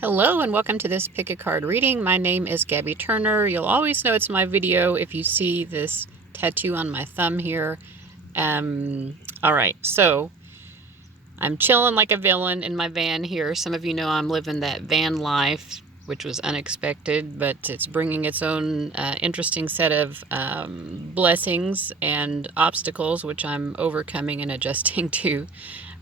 Hello and welcome to this pick a card reading. My name is Gabby Turner. You'll always know it's my video if you see this tattoo on my thumb here. All right, so I'm chilling like a villain in my van here. Some of you know I'm living that van life, which was unexpected, but it's bringing its own interesting set of blessings and obstacles, which I'm overcoming and adjusting to.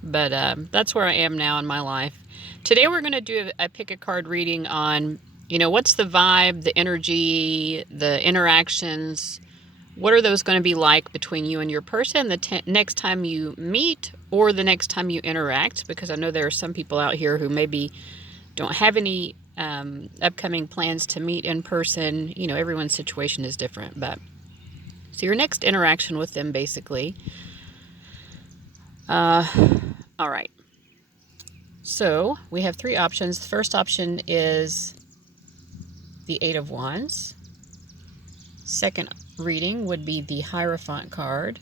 But that's where I am now in my life. Today we're going to do a pick a card reading on, what's the vibe, the energy, the interactions. What are those going to be like between you and your person the next time you meet or the next time you interact? Because I know there are some people out here who maybe don't have any upcoming plans to meet in person. Everyone's situation is different. But so your next interaction with them, basically. All right. So we have three options. The first option is the Eight of Wands. Second reading would be the Hierophant card.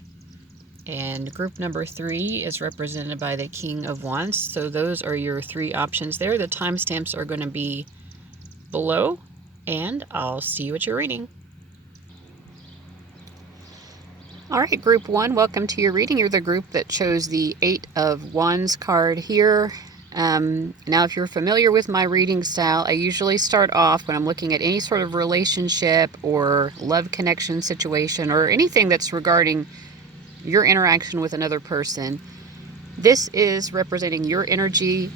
And group number 3 is represented by the King of Wands. So those are your three options there. The timestamps are going to be below. And I'll see you at your reading. All right, group 1, welcome to your reading. You're the group that chose the Eight of Wands card here. Now, if you're familiar with my reading style, I usually start off when I'm looking at any sort of relationship or love connection situation or anything that's regarding your interaction with another person. This is representing your energy.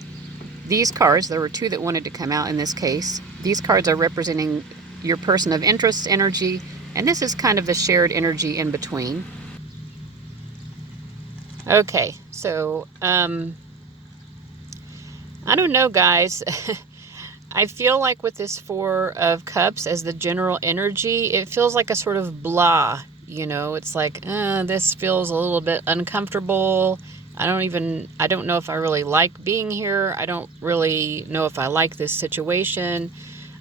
These cards, there were two that wanted to come out in this case. These cards are representing your person of interest energy, and this is kind of the shared energy in between. Okay, so, I don't know, guys. I feel like with this Four of Cups as the general energy, it feels like a sort of blah, It's like, this feels a little bit uncomfortable. I don't know if I really like being here. I don't really know if I like this situation.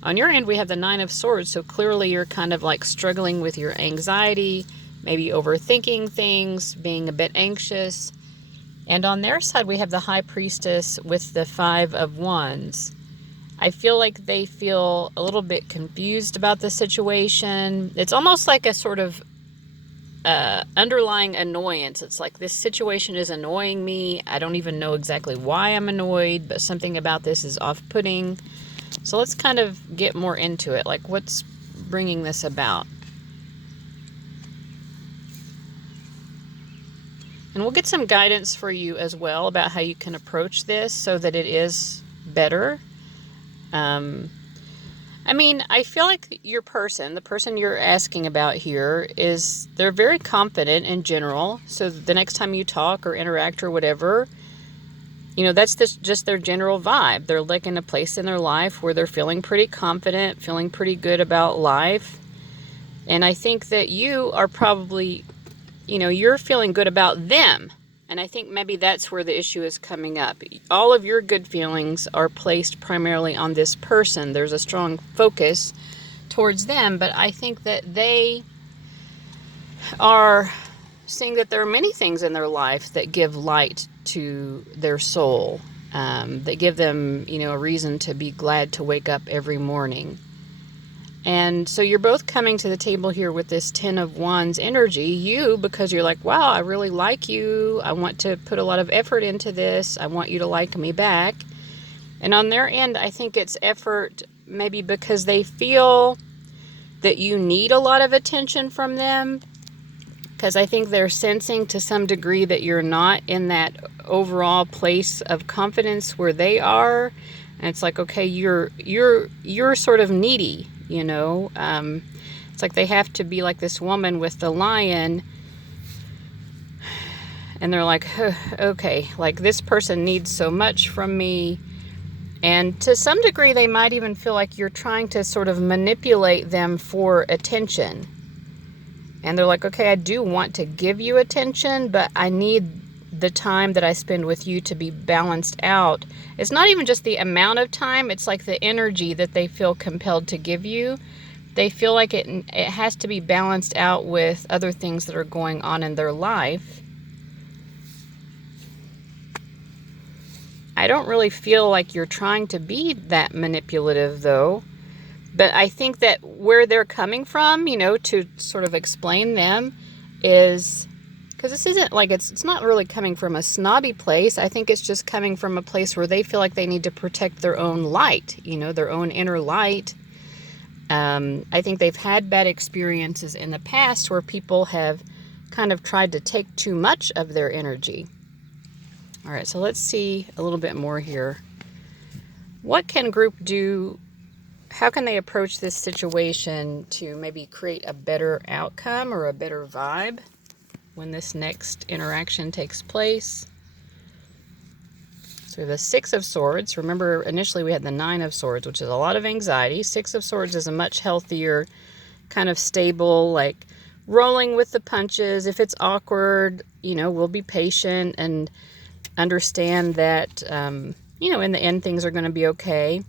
On your end, we have the Nine of Swords, so clearly you're kind of like struggling with your anxiety, maybe overthinking things, being a bit anxious. And on their side, we have the High Priestess with the Five of Wands. I feel like they feel a little bit confused about the situation. It's almost like a sort of underlying annoyance. It's like, this situation is annoying me. I don't even know exactly why I'm annoyed, but something about this is off-putting. So let's kind of get more into it. Like, what's bringing this about? And we'll get some guidance for you as well about how you can approach this so that it is better. I feel like your person, the person you're asking about here, they're very confident in general. So the next time you talk or interact or whatever, that's just their general vibe. They're like in a place in their life where they're feeling pretty confident, feeling pretty good about life. And I think that you are probably, you're feeling good about them. And I think maybe that's where the issue is coming up. All of your good feelings are placed primarily on this person. There's a strong focus towards them, but I think that they are seeing that there are many things in their life that give light to their soul, that give them, a reason to be glad to wake up every morning. And so you're both coming to the table here with this Ten of Wands energy. You, because you're like, wow, I really like you. I want to put a lot of effort into this. I want you to like me back. And on their end, I think it's effort maybe because they feel that you need a lot of attention from them. Because I think they're sensing to some degree that you're not in that overall place of confidence where they are. And it's like, okay, you're sort of needy. It's like they have to be like this woman with the lion, and they're like, okay, like this person needs so much from me. And to some degree, they might even feel like you're trying to sort of manipulate them for attention. And they're like, okay, I do want to give you attention, but I need the time that I spend with you to be balanced out. It's not even just the amount of time, it's like the energy that they feel compelled to give you. They feel like it has to be balanced out with other things that are going on in their life. I don't really feel like you're trying to be that manipulative, though. But I think that where they're coming from, to sort of explain them is, because this isn't like, it's not really coming from a snobby place. I think it's just coming from a place where they feel like they need to protect their own light, their own inner light. I think they've had bad experiences in the past where people have kind of tried to take too much of their energy. All right, so let's see a little bit more here. What can group do? How can they approach this situation to maybe create a better outcome or a better vibe when this next interaction takes place? So we have the Six of Swords. Remember, initially we had the Nine of Swords, which is a lot of anxiety. Six of Swords is a much healthier, kind of stable, like rolling with the punches. If it's awkward, we'll be patient and understand that, in the end, things are going to be okay.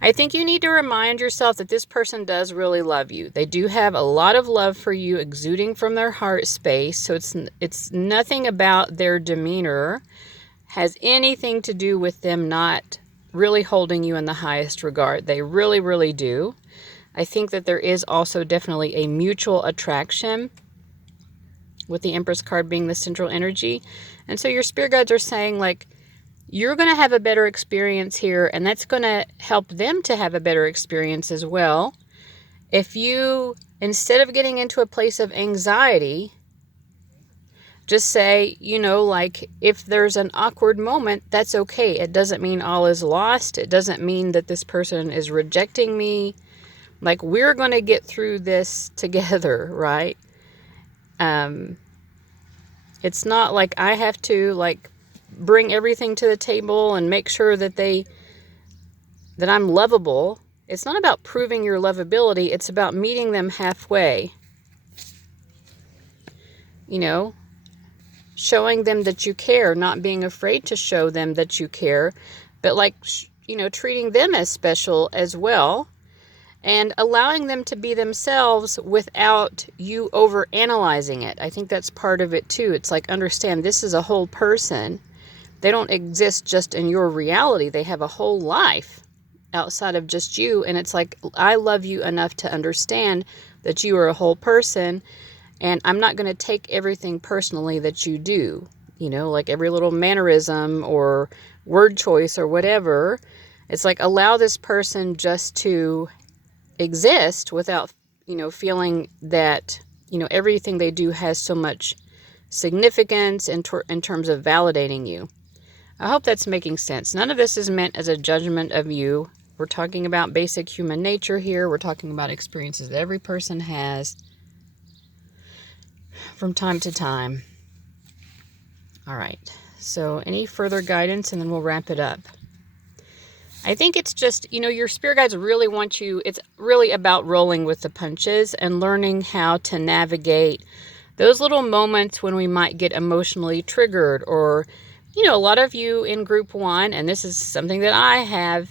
I think you need to remind yourself that this person does really love you. They do have a lot of love for you exuding from their heart space. So it's nothing about their demeanor has anything to do with them not really holding you in the highest regard. They really, really do. I think that there is also definitely a mutual attraction, with the Empress card being the central energy. And so your spirit guides are saying, like, you're going to have a better experience here, and that's going to help them to have a better experience as well. If you, instead of getting into a place of anxiety, just say, like, if there's an awkward moment, that's okay. It doesn't mean all is lost. It doesn't mean that this person is rejecting me. Like, we're going to get through this together, right? It's not like I have to, like, bring everything to the table and make sure that that I'm lovable. It's not about proving your lovability. It's about meeting them halfway. Showing them that you care, not being afraid to show them that you care, but like, treating them as special as well, and allowing them to be themselves without you over analyzing it. I think that's part of it too. It's like, understand this is a whole person. They don't exist just in your reality. They have a whole life outside of just you. And it's like, I love you enough to understand that you are a whole person, and I'm not going to take everything personally that you do, like every little mannerism or word choice or whatever. It's like, allow this person just to exist without, feeling that, everything they do has so much significance in terms of validating you. I hope that's making sense. None of this is meant as a judgment of you. We're talking about basic human nature here. We're talking about experiences that every person has from time to time. All right. So any further guidance, and then we'll wrap it up. I think it's just, your spirit guides really want you, it's really about rolling with the punches and learning how to navigate those little moments when we might get emotionally triggered, or, a lot of you in group one, and this is something that I have,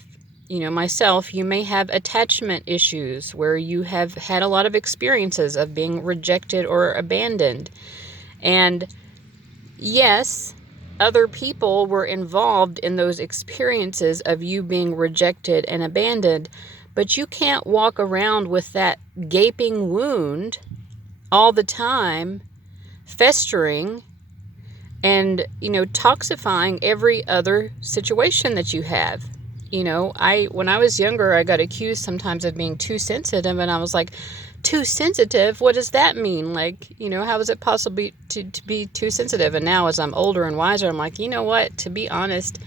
myself, you may have attachment issues where you have had a lot of experiences of being rejected or abandoned. And yes, other people were involved in those experiences of you being rejected and abandoned, but you can't walk around with that gaping wound all the time, festering and, toxifying every other situation that you have. When I was younger, I got accused sometimes of being too sensitive, and I was like, too sensitive? What does that mean? Like, how is it possible to be too sensitive? And now as I'm older and wiser, I'm like, you know what? To be honest,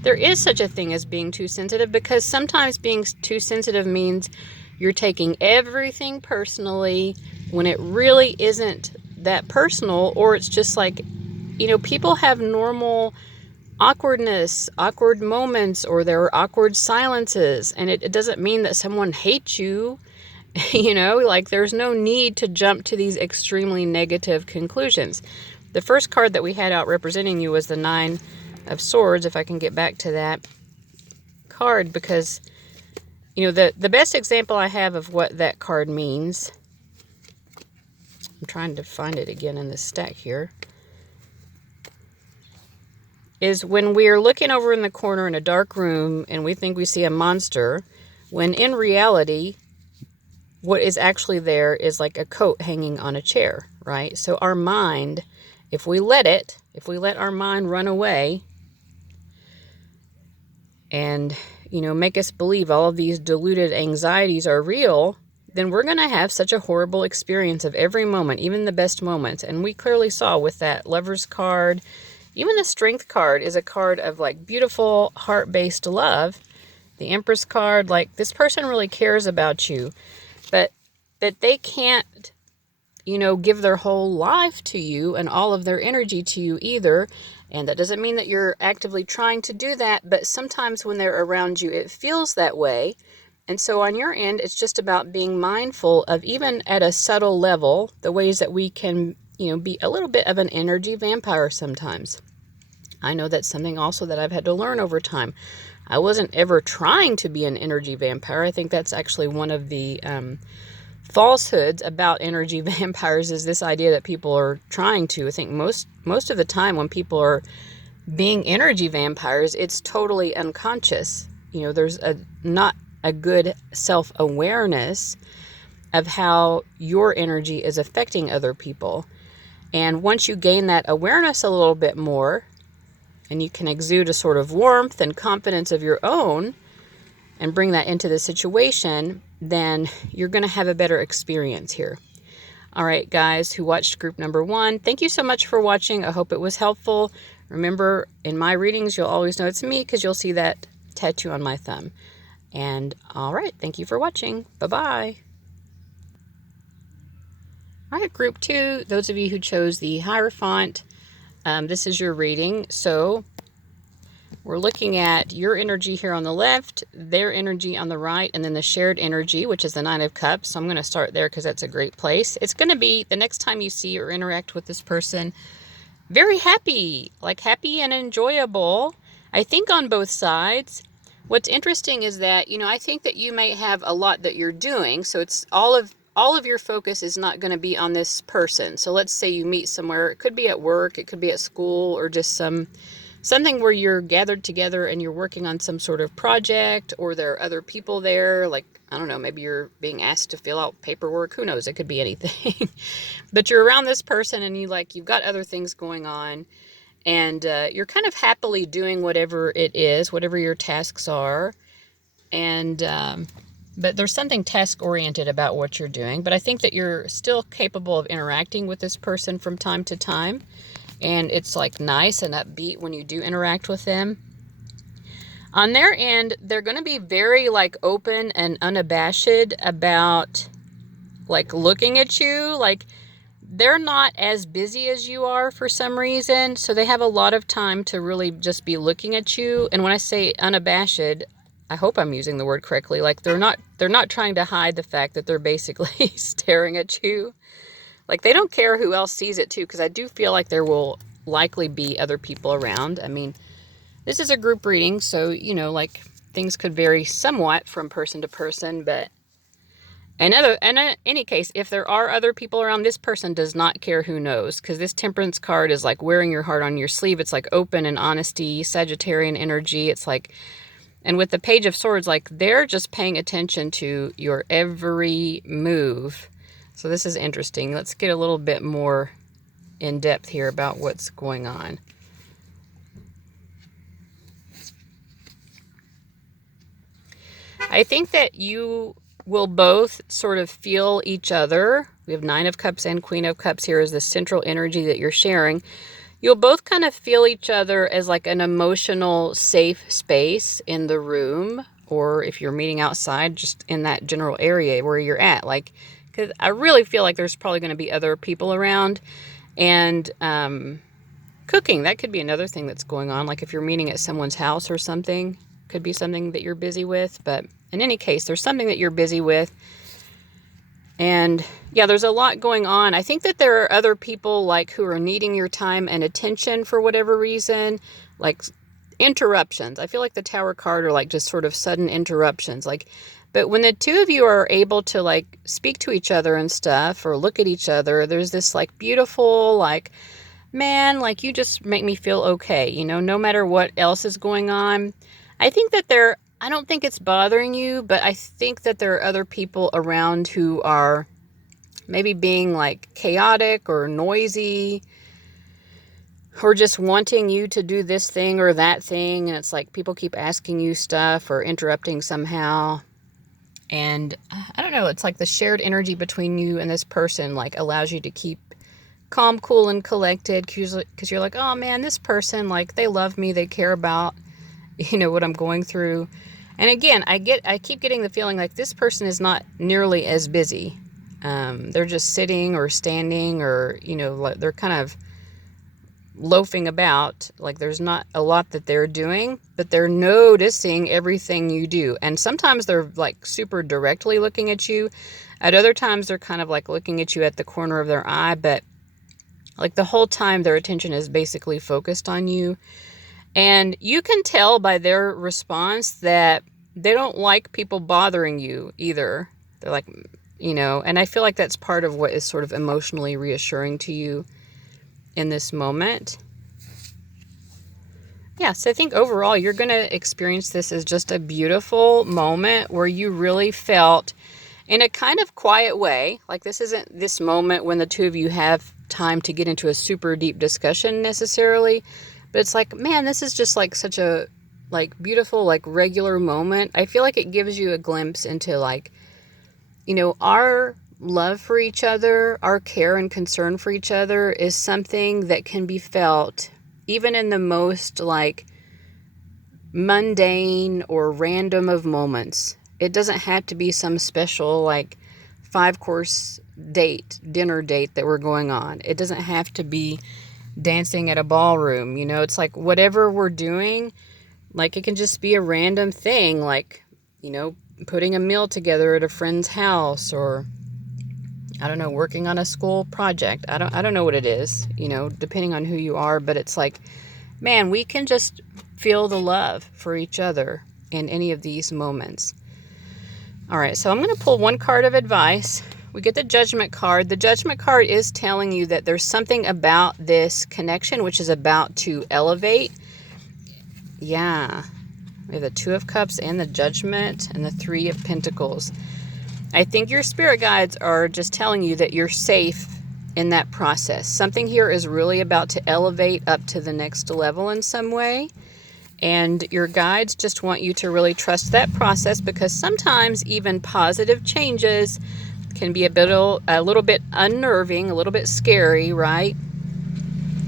there is such a thing as being too sensitive, because sometimes being too sensitive means you're taking everything personally when it really isn't that personal, or it's just like, people have normal awkwardness, awkward moments, or there are awkward silences, and it doesn't mean that someone hates you. Like, there's no need to jump to these extremely negative conclusions. The first card that we had out representing you was the Nine of Swords, if I can get back to that card, because, the best example I have of what that card means, I'm trying to find it again in this stack here, is when we're looking over in the corner in a dark room and we think we see a monster, when in reality, what is actually there is like a coat hanging on a chair, right? So our mind, if we let our mind run away and, make us believe all of these deluded anxieties are real, then we're going to have such a horrible experience of every moment, even the best moments. And we clearly saw with that Lover's card, even the Strength card is a card of like beautiful heart-based love. The Empress card, like this person really cares about you, but that they can't, give their whole life to you and all of their energy to you either. And that doesn't mean that you're actively trying to do that, but sometimes when they're around you, it feels that way. And so on your end, it's just about being mindful of, even at a subtle level, the ways that we can, be a little bit of an energy vampire sometimes. I know that's something also that I've had to learn over time. I wasn't ever trying to be an energy vampire. I think that's actually one of the falsehoods about energy vampires, is this idea that people are trying to. I think most of the time when people are being energy vampires, it's totally unconscious. There's not a good self-awareness of how your energy is affecting other people. And once you gain that awareness a little bit more, and you can exude a sort of warmth and confidence of your own and bring that into the situation, then you're going to have a better experience here. All right, guys who watched group number 1, thank you so much for watching. I hope it was helpful. Remember, in my readings, you'll always know it's me because you'll see that tattoo on my thumb. And all right, thank you for watching. Bye-bye. All right, group 2, those of you who chose the Hierophant, this is your reading. So we're looking at your energy here on the left, their energy on the right, and then the shared energy, which is the Nine of Cups. So I'm going to start there because that's a great place. It's going to be, the next time you see or interact with this person, very happy, like happy and enjoyable, I think, on both sides. What's interesting is that, I think that you may have a lot that you're doing. So it's all of your focus is not going to be on this person. So let's say you meet somewhere. It could be at work, it could be at school, or just something where you're gathered together and you're working on some sort of project, or there are other people there, like, I don't know, maybe you're being asked to fill out paperwork. Who knows? It could be anything. But you're around this person and you've got other things going on, and you're kind of happily doing whatever it is, whatever your tasks are. And but there's something task-oriented about what you're doing. But I think that you're still capable of interacting with this person from time to time. And it's like nice and upbeat when you do interact with them. On their end, they're going to be very like open and unabashed about like looking at you. Like they're not as busy as you are for some reason. So they have a lot of time to really just be looking at you. And when I say unabashed, I hope I'm using the word correctly. Like they're not trying to hide the fact that they're basically staring at you. Like, they don't care who else sees it, too, because I do feel like there will likely be other people around. I mean, this is a group reading, so, like, things could vary somewhat from person to person, but in any case, if there are other people around, this person does not care who knows, because this Temperance card is like wearing your heart on your sleeve. It's like open and honesty, Sagittarian energy. It's like, and with the Page of Swords, like, they're just paying attention to your every move. So this is interesting. Let's get a little bit more in depth here about what's going on. I think that you will both sort of feel each other. We have Nine of Cups and Queen of Cups here as the central energy that you're sharing. You'll both kind of feel each other as like an emotional safe space in the room, or if you're meeting outside, just in that general area where you're at. Like, because I really feel like there's probably going to be other people around. And cooking, that could be another thing that's going on. Like if you're meeting at someone's house or something, could be something that you're busy with. But in any case, there's something that you're busy with. And yeah, there's a lot going on. I think that there are other people like who are needing your time and attention for whatever reason, like interruptions. I feel like the Tower card are like just sort of sudden interruptions. Like, but when the two of you are able to like speak to each other and stuff, or look at each other, there's this like beautiful, like man, like, you just make me feel okay, you know, no matter what else is going on. I think that I don't think it's bothering you, but I think that there are other people around who are maybe being like chaotic or noisy or just wanting you to do this thing or that thing. And it's like people keep asking you stuff or interrupting somehow. And I don't know, it's like the shared energy between you and this person like allows you to keep calm, cool, and collected because you're like, oh man, this person, like, they love me, they care about, you know, what I'm going through. And again, I keep getting the feeling like this person is not nearly as busy. They're just sitting or standing or, you know, like they're kind of loafing about. Like there's not a lot that they're doing, but they're noticing everything you do. And sometimes they're like super directly looking at you. At other times, they're kind of like looking at you at the corner of their eye, but like the whole time their attention is basically focused on you. And you can tell by their response that they don't like people bothering you either. They're like, you know, and I feel like that's part of what is sort of emotionally reassuring to you in this moment. Yeah, so I think overall you're going to experience this as just a beautiful moment where you really felt in a kind of quiet way. Like this isn't this moment when the two of you have time to get into a super deep discussion necessarily, but it's like, man, this is just like such a like beautiful, like regular moment. I feel like it gives you a glimpse into like, you know, our love for each other, our care and concern for each other is something that can be felt even in the most like mundane or random of moments. It doesn't have to be some special like 5-course dinner date that we're going on. It doesn't have to be dancing at a ballroom. You know, it's like whatever we're doing, like it can just be a random thing, like, you know, putting a meal together at a friend's house, or I don't know, working on a school project. I don't know what it is, you know, depending on who you are, but it's like, man, we can just feel the love for each other in any of these moments. All right, so I'm going to pull one card of advice. We get the Judgment card. The Judgment card is telling you that there's something about this connection which is about to elevate. Yeah, we have the Two of Cups and the Judgment and the Three of Pentacles. I think your spirit guides are just telling you that you're safe in that process. Something here is really about to elevate up to the next level in some way. And your guides just want you to really trust that process, because sometimes even positive changes can be a little bit unnerving, a little bit scary, right?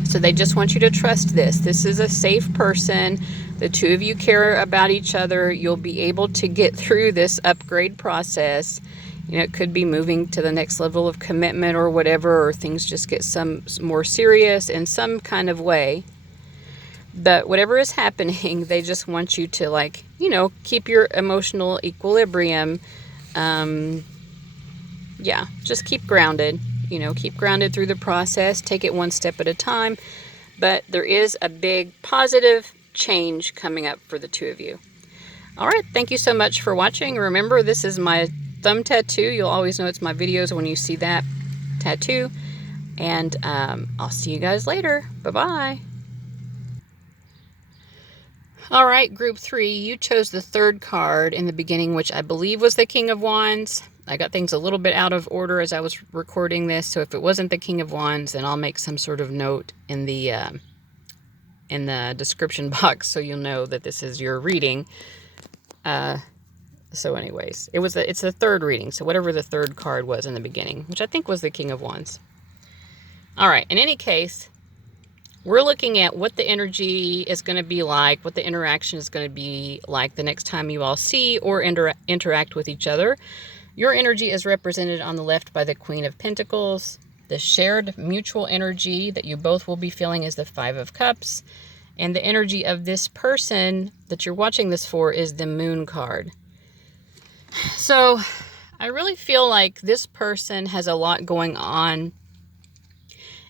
So they just want you to trust this. This is a safe person. The two of you care about each other. You'll be able to get through this upgrade process. You know, it could be moving to the next level of commitment or whatever, or things just get some more serious in some kind of way. But whatever is happening, they just want you to, like, you know, keep your emotional equilibrium. Yeah, just keep grounded. You know, keep grounded through the process. Take it one step at a time. But there is a big positive change coming up for the two of you. All right, thank you so much for watching. Remember, this is my thumb tattoo. You'll always know it's my videos when you see that tattoo. And I'll see you guys later. Bye-bye. All right, group 3, you chose the third card in the beginning, which I believe was the King of Wands. I got things a little bit out of order as I was recording this, so if it wasn't the King of Wands, then I'll make some sort of note in the description box so you'll know that this is your reading. So anyways, it's the third reading, so whatever the third card was in the beginning, which I think was the King of Wands. All right, in any case, we're looking at what the energy is going to be like, what the interaction is going to be like the next time you all see or interact with each other. Your energy is represented on the left by the Queen of Pentacles. The shared mutual energy that you both will be feeling is the Five of Cups. And the energy of this person that you're watching this for is the Moon card. So I really feel like this person has a lot going on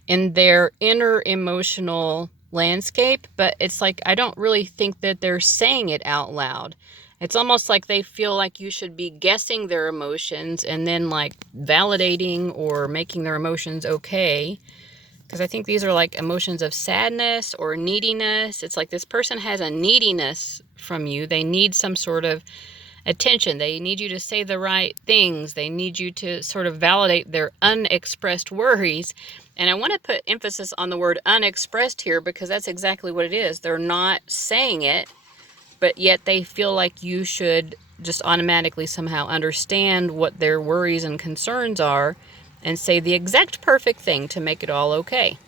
in their inner emotional landscape, but it's like I don't really think that they're saying it out loud. It's almost like they feel like you should be guessing their emotions and then like validating or making their emotions okay. because I think these are like emotions of sadness or neediness. It's like this person has a neediness from you. They need some sort of attention. They need you to say the right things. They need you to sort of validate their unexpressed worries. And I want to put emphasis on the word unexpressed here, because that's exactly what it is. They're not saying it, but yet they feel like you should just automatically somehow understand what their worries and concerns are and say the exact perfect thing to make it all okay.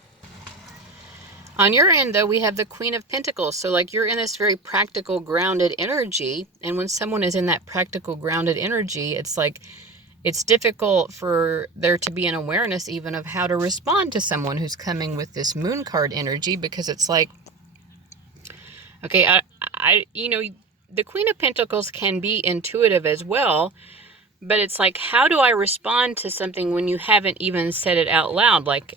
On your end, though, we have the Queen of Pentacles. So like you're in this very practical, grounded energy. And when someone is in that practical, grounded energy, it's like it's difficult for there to be an awareness even of how to respond to someone who's coming with this Moon card energy, because it's like, okay, the Queen of Pentacles can be intuitive as well, but it's like, how do I respond to something when you haven't even said it out loud? Like,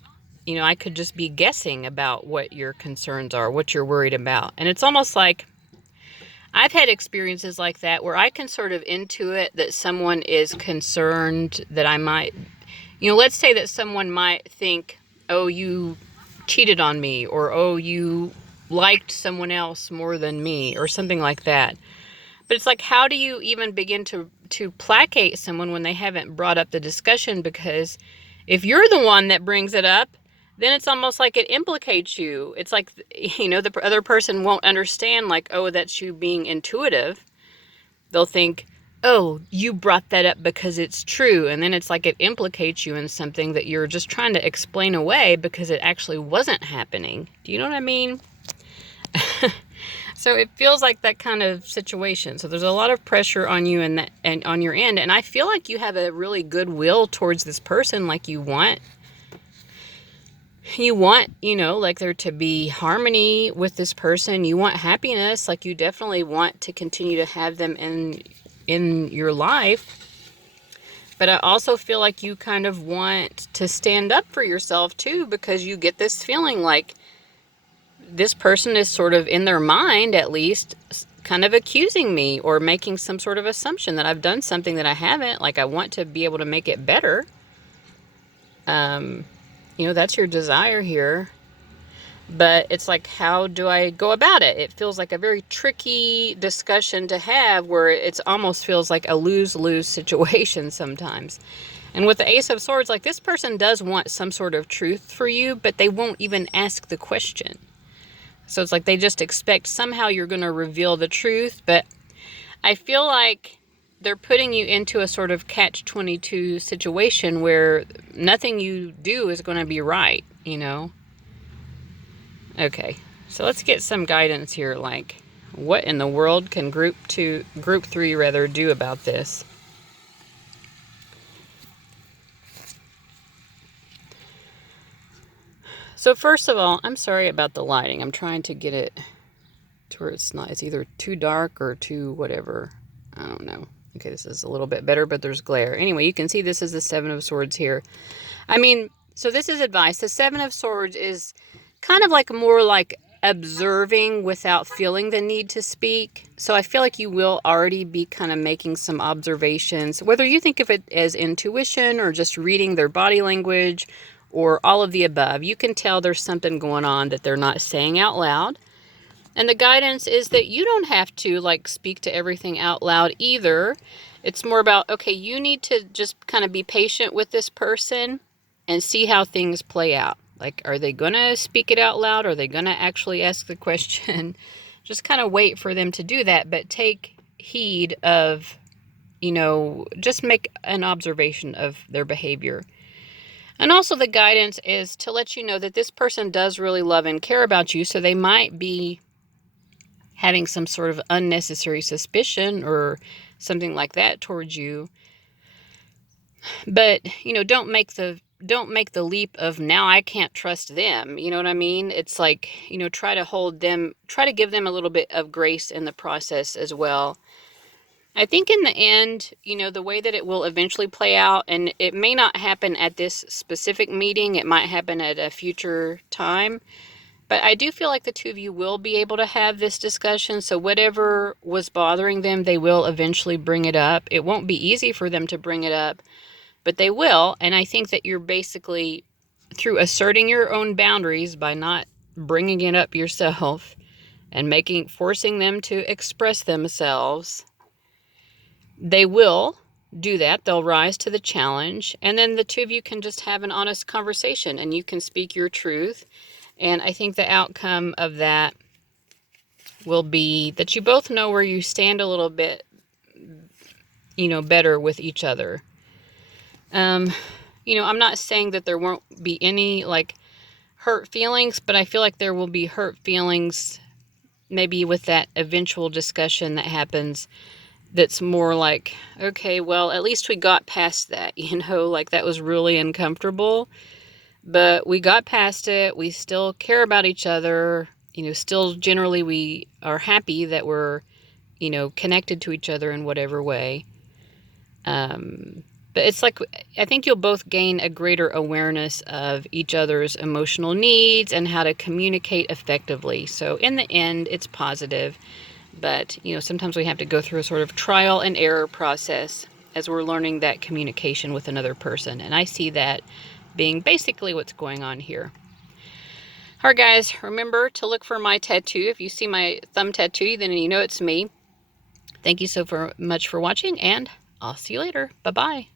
I could just be guessing about what your concerns are, what you're worried about. And it's almost like I've had experiences like that where I can sort of intuit that someone is concerned that I might, let's say that someone might think, oh, you cheated on me, or oh, you liked someone else more than me, or something like that. But it's like, how do you even begin to placate someone when they haven't brought up the discussion? Because if you're the one that brings it up, then it's almost like it implicates you. It's like, the other person won't understand, like, oh, that's you being intuitive. They'll think, oh, you brought that up because it's true. And then it's like it implicates you in something that you're just trying to explain away because it actually wasn't happening. Do you know what I mean? So it feels like that kind of situation. So there's a lot of pressure on you and on your end. And I feel like you have a really good will towards this person. Like you want, like there to be harmony with this person. You want happiness. Like you definitely want to continue to have them in your life. But I also feel like you kind of want to stand up for yourself too, because you get this feeling like this person is sort of in their mind, at least, kind of accusing me or making some sort of assumption that I've done something that I haven't. Like I want to be able to make it better. That's your desire here. But it's like, how do I go about it? It feels like a very tricky discussion to have, where it almost feels like a lose-lose situation sometimes. And with the Ace of Swords, like this person does want some sort of truth for you, but they won't even ask the question. So it's like they just expect somehow you're going to reveal the truth. But I feel like they're putting you into a sort of catch-22 situation where nothing you do is going to be right, Okay, so let's get some guidance here. Like, what in the world can group 3 do about this? So first of all, I'm sorry about the lighting. I'm trying to get it to where it's either too dark or too whatever. I don't know. Okay, this is a little bit better, but there's glare. Anyway, you can see this is the Seven of Swords here. So this is advice. The Seven of Swords is kind of like more like observing without feeling the need to speak. So I feel like you will already be kind of making some observations, whether you think of it as intuition or just reading their body language or all of the above. You can tell there's something going on that they're not saying out loud. And the guidance is that you don't have to like speak to everything out loud either. It's more about, okay, you need to just kind of be patient with this person and see how things play out. Like, are they going to speak it out loud? Are they going to actually ask the question? Just kind of wait for them to do that, but take heed of, just make an observation of their behavior. And also the guidance is to let you know that this person does really love and care about you, so they might be having some sort of unnecessary suspicion or something like that towards you. But, don't make the leap of now I can't trust them. You know what I mean? It's like, try to give them a little bit of grace in the process as well. I think in the end, the way that it will eventually play out, and it may not happen at this specific meeting, it might happen at a future time, but I do feel like the two of you will be able to have this discussion. So whatever was bothering them, they will eventually bring it up. It won't be easy for them to bring it up, but they will. And I think that you're basically through asserting your own boundaries by not bringing it up yourself and forcing them to express themselves, they will do that. They'll rise to the challenge, and then the two of you can just have an honest conversation and you can speak your truth. And I think the outcome of that will be that you both know where you stand a little bit, better with each other. I'm not saying that there won't be any hurt feelings, but I feel like there will be hurt feelings maybe with that eventual discussion that happens, that's more like, okay, well, at least we got past that, that was really uncomfortable, but we got past it. We still care about each other, still generally we are happy that we're, connected to each other in whatever way. But it's like, I think you'll both gain a greater awareness of each other's emotional needs and how to communicate effectively. So in the end, it's positive. But, sometimes we have to go through a sort of trial and error process as we're learning that communication with another person. And I see that being basically what's going on here. All right, guys, remember to look for my tattoo. If you see my thumb tattoo, then you know it's me. Thank you so much for watching, and I'll see you later. Bye-bye.